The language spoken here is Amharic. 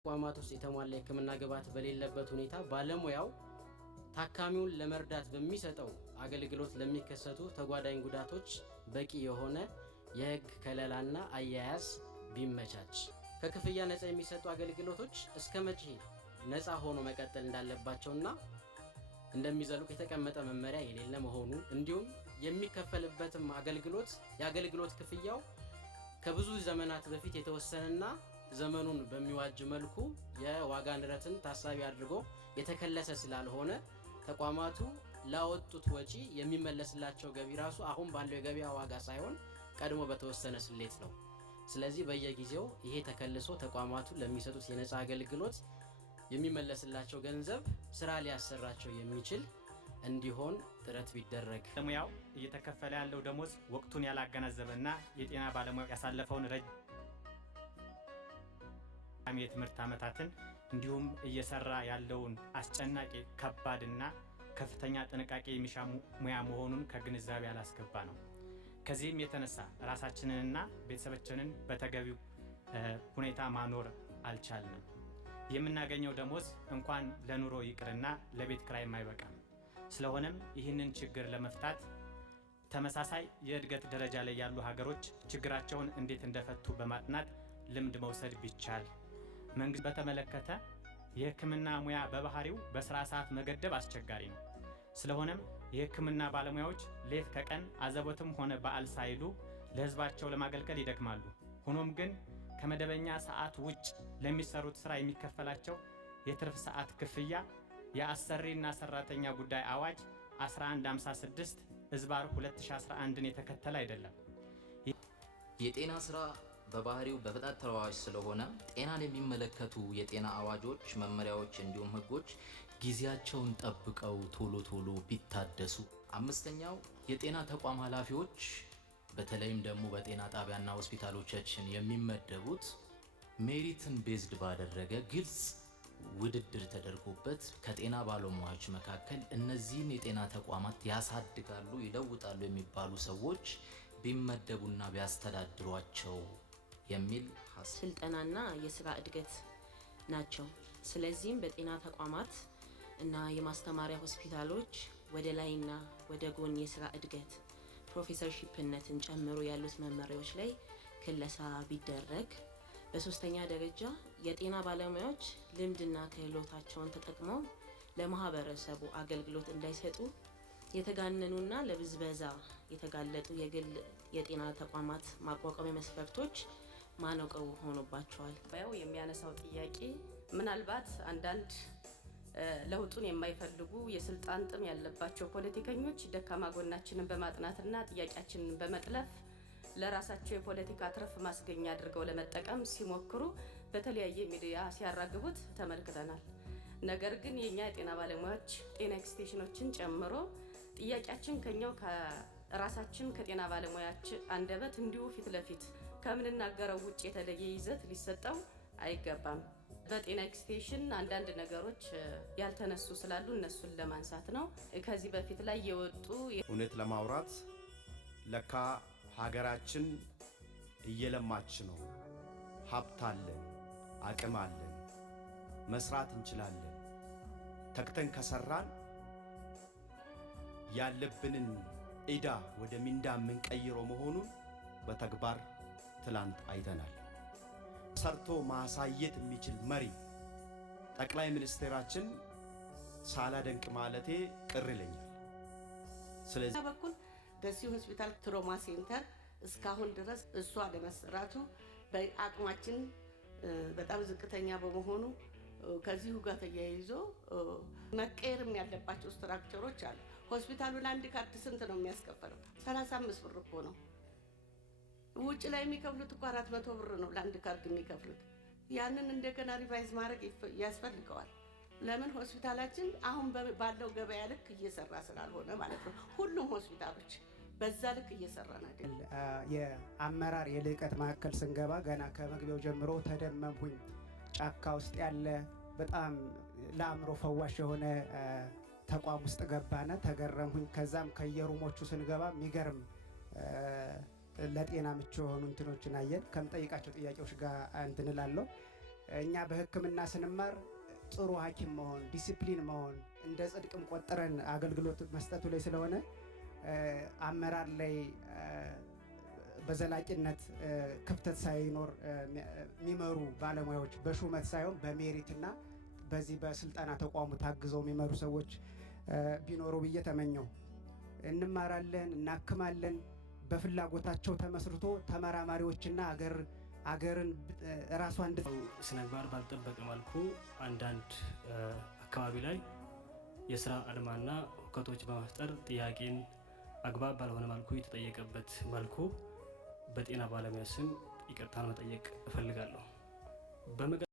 ተቋማት ውስጥ የተሟላ የሕክምና ግብዓት በሌለበት ሁኔታ ባለሙያው ታካሚውን ለመርዳት በሚሰጠው አገልግሎት ለሚከሰቱ ተጓዳኝ ጉዳቶች በቂ የሆነ የሕግ ከለላና አያያዝ ቢመቻች፣ ከክፍያ ነፃ የሚሰጡ አገልግሎቶች እስከ መቼ ነፃ ሆኖ መቀጠል እንዳለባቸውና እንደሚዘልቁ የተቀመጠ መመሪያ የሌለ መሆኑ፣ እንዲሁም የሚከፈልበትም የአገልግሎት ክፍያው ከብዙ ዘመናት በፊት የተወሰነና ዘመኑን በሚዋጅ መልኩ የዋጋ ንረትን ታሳቢ አድርጎ የተከለሰ ስላልሆነ ተቋማቱ ላወጡት ወጪ የሚመለስላቸው ገቢ ራሱ አሁን ባለው የገበያ ዋጋ ሳይሆን ቀድሞ በተወሰነ ስሌት ነው። ስለዚህ በየጊዜው ይሄ ተከልሶ ተቋማቱ ለሚሰጡት የነፃ አገልግሎት የሚመለስላቸው ገንዘብ ስራ ሊያሰራቸው የሚችል እንዲሆን ጥረት ቢደረግ። ባለሙያው እየተከፈለ ያለው ደሞዝ ወቅቱን ያላገናዘበና የጤና ባለሙያው ያሳለፈውን ረጅም የትምህርት ዓመታትን እንዲሁም እየሰራ ያለውን አስጨናቂ ከባድና ከፍተኛ ጥንቃቄ የሚሻ ሙያ መሆኑን ከግንዛቤ ያላስገባ ነው። ከዚህም የተነሳ ራሳችንንና ቤተሰባችንን በተገቢው ሁኔታ ማኖር አልቻልንም። የምናገኘው ደሞዝ እንኳን ለኑሮ ይቅርና ለቤት ኪራይም አይበቃም። ስለሆነም ይህንን ችግር ለመፍታት ተመሳሳይ የእድገት ደረጃ ላይ ያሉ ሀገሮች ችግራቸውን እንዴት እንደፈቱ በማጥናት ልምድ መውሰድ ቢቻል። መንግስት በተመለከተ የሕክምና ሙያ በባህሪው በስራ ሰዓት መገደብ አስቸጋሪ ነው። ስለሆነም የሕክምና ባለሙያዎች ሌት ከቀን አዘቦትም ሆነ በዓል ሳይሉ ለህዝባቸው ለማገልገል ይደክማሉ። ሆኖም ግን ከመደበኛ ሰዓት ውጭ ለሚሰሩት ስራ የሚከፈላቸው የትርፍ ሰዓት ክፍያ የአሰሪና ሰራተኛ ጉዳይ አዋጅ 1156/2011ን የተከተለ አይደለም። የጤና ስራ በባህሪው በፍጥነት ተለዋዋጭ ስለሆነ ጤናን የሚመለከቱ የጤና አዋጆች፣ መመሪያዎች እንዲሁም ህጎች ጊዜያቸውን ጠብቀው ቶሎ ቢታደሱ። አምስተኛው የጤና ተቋም ኃላፊዎች በተለይም ደግሞ በጤና ጣቢያና ሆስፒታሎቻችን የሚመደቡት ሜሪትን ቤዝድ ባደረገ ግልጽ ውድድር ተደርጎበት ከጤና ባለሙያዎች መካከል እነዚህን የጤና ተቋማት ያሳድጋሉ፣ ይለውጣሉ የሚባሉ ሰዎች ቢመደቡና ቢያስተዳድሯቸው የሚል ስልጠናና የስራ እድገት ናቸው። ስለዚህም በጤና ተቋማት እና የማስተማሪያ ሆስፒታሎች ወደ ላይና ወደ ጎን የስራ እድገት ፕሮፌሰርሺፕነትን ጨምሮ ያሉት መመሪያዎች ላይ ክለሳ ቢደረግ። በሶስተኛ ደረጃ የጤና ባለሙያዎች ልምድና ክህሎታቸውን ተጠቅመው ለማህበረሰቡ አገልግሎት እንዳይሰጡ የተጋነኑና ለብዝበዛ የተጋለጡ የግል የጤና ተቋማት ማቋቋሚያ መስፈርቶች ማነቆ ሆኖባቸዋል። ባየው የሚያነሳው ጥያቄ ምናልባት አንዳንድ ለውጡን የማይፈልጉ የስልጣን ጥም ያለባቸው ፖለቲከኞች ደካማ ጎናችንን በማጥናትና ጥያቄያችንን በመጥለፍ ለራሳቸው የፖለቲካ ትርፍ ማስገኛ አድርገው ለመጠቀም ሲሞክሩ በተለያየ ሚዲያ ሲያራግቡት ተመልክተናል። ነገር ግን የኛ የጤና ባለሙያዎች ጤና ኤክስቴንሽኖችን ጨምሮ ጥያቄያችን ከኛው ከራሳችን ከጤና ባለሙያችን አንደበት እንዲሁ ፊት ለፊት ከምንናገረው ውጭ የተለየ ይዘት ሊሰጠው አይገባም። በጤና ኤክስቴንሽን አንዳንድ ነገሮች ያልተነሱ ስላሉ እነሱን ለማንሳት ነው። ከዚህ በፊት ላይ የወጡ እውነት ለማውራት ለካ ሀገራችን እየለማች ነው። ሀብት አለን፣ አቅም አለን፣ መስራት እንችላለን። ተክተን ከሰራን ያለብንን ዕዳ ወደ ሚንዳ የምንቀይረው መሆኑን በተግባር ትላንት አይተናል። ሰርቶ ማሳየት የሚችል መሪ ጠቅላይ ሚኒስትራችን ሳላደንቅ ማለቴ ቅር ይለኛል። ስለዚህ በኩል ደሴ ሆስፒታል ትሮማ ሴንተር እስካሁን ድረስ እሷ ለመሰራቱ በአቅማችን በጣም ዝቅተኛ በመሆኑ ከዚሁ ጋር ተያይዞ መቀየርም ያለባቸው ስትራክቸሮች አሉ። ሆስፒታሉ ለአንድ ካርድ ስንት ነው የሚያስከፈለው? 35 ብር እኮ ነው። ውጭ ላይ የሚከፍሉት እኮ 400 ብር ነው ለአንድ ካርድ የሚከፍሉት። ያንን እንደገና ሪቫይዝ ማድረግ ያስፈልገዋል። ለምን ሆስፒታላችን አሁን ባለው ገበያ ልክ እየሰራ ስላልሆነ ማለት ነው። ሁሉም ሆስፒታሎች በዛ ልክ እየሰራን አይደል። የአመራር የልዕቀት ማዕከል ስንገባ ገና ከመግቢያው ጀምሮ ተደመምኩኝ። ጫካ ውስጥ ያለ በጣም ለአእምሮ ፈዋሽ የሆነ ተቋም ውስጥ ገባነ፣ ተገረምኩኝ። ከዛም ከየሩሞቹ ስንገባ የሚገርም ለጤና ምቹ የሆኑ እንትኖችን አየን። ከምጠይቃቸው ጥያቄዎች ጋር እንትንላለሁ እኛ በሕክምና ስንማር ጥሩ ሐኪም መሆን ዲሲፕሊን መሆን እንደ ጽድቅም ቆጥረን አገልግሎት መስጠቱ ላይ ስለሆነ አመራር ላይ በዘላቂነት ክፍተት ሳይኖር የሚመሩ ባለሙያዎች በሹመት ሳይሆን በሜሪትና በዚህ በስልጠና ተቋሙ ታግዘው የሚመሩ ሰዎች ቢኖሩ ብዬ ተመኘው። እንማራለን፣ እናክማለን። በፍላጎታቸው ተመስርቶ ተመራማሪዎችና አገርን ራሷን ስነ ምግባር ባልጠበቀ መልኩ አንዳንድ አካባቢ ላይ የስራ አድማና ሁከቶች በመፍጠር ጥያቄን አግባብ ባልሆነ መልኩ የተጠየቀበት መልኩ በጤና ባለሙያ ስም ይቅርታ መጠየቅ እፈልጋለሁ።